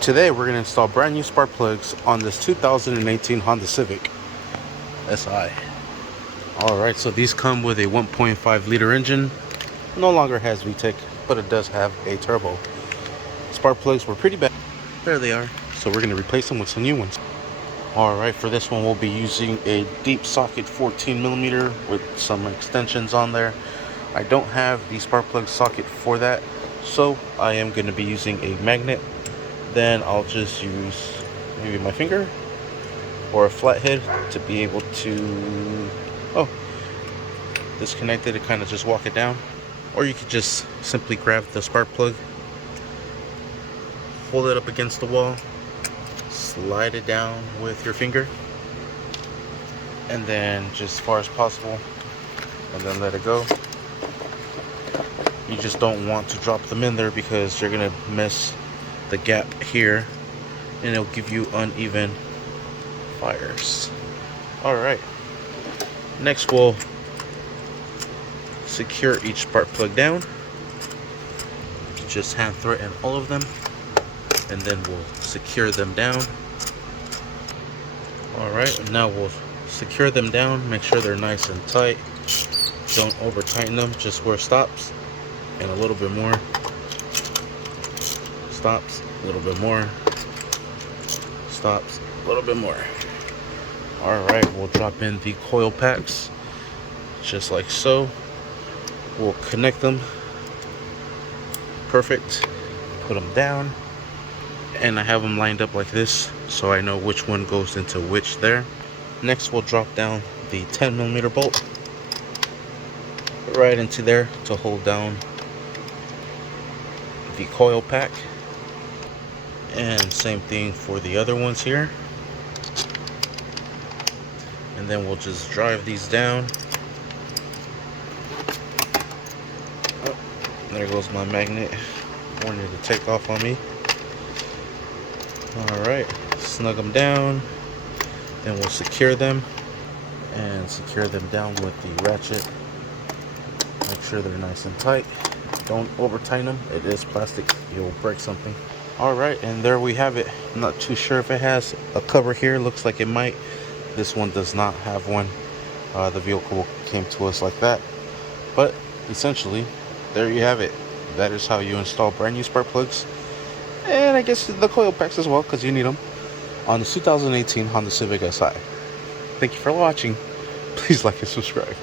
Today we're going to install brand new spark plugs on this 2018 Honda Civic SI. Alright, so these come with a 1.5 liter engine. No longer has VTEC, but it does have a turbo. Spark plugs were pretty bad. There they are. So we're going to replace them with some new ones. Alright, for this one we'll be using a deep socket 14mm with some extensions on there. I don't have the spark plug socket for that, so I am going to be using a magnet. Then I'll just use maybe my finger or a flathead to be able to disconnect it and kind of just walk it down. Or you could just simply grab the spark plug, hold it up against the wall, slide it down with your finger, and then just as far as possible, and then let it go. You just don't want to drop them in there because you're gonna miss the gap here and it'll give you uneven fires. Alright, next we'll secure each spark plug down. Just hand threaten all of them and then we'll secure them down. Alright, now we'll secure them down, make sure they're nice and tight. Don't over tighten them, just where it stops, and a little bit more. Stops, a little bit more. Stops, a little bit more. Alright, we'll drop in the coil packs just like so. We'll connect them. Perfect. Put them down. And I have them lined up like this so I know which one goes into which there. Next we'll drop down the 10mm bolt right into there to hold down the coil pack. And same thing for the other ones here. And then we'll just drive these down. Oh, there goes my magnet. Wanted to take off on me. Alright, snug them down. Then we'll secure them. And secure them down with the ratchet. Make sure they're nice and tight. Don't over tighten them. It is plastic. You'll break something. Alright, and there we have it. I'm not too sure if it has a cover here. Looks like it might. This one does not have one. The vehicle came to us like that. But essentially, there you have it. That is how you install brand new spark plugs. And I guess the coil packs as well, because you need them, on the 2018 Honda Civic SI. Thank you for watching. Please like and subscribe.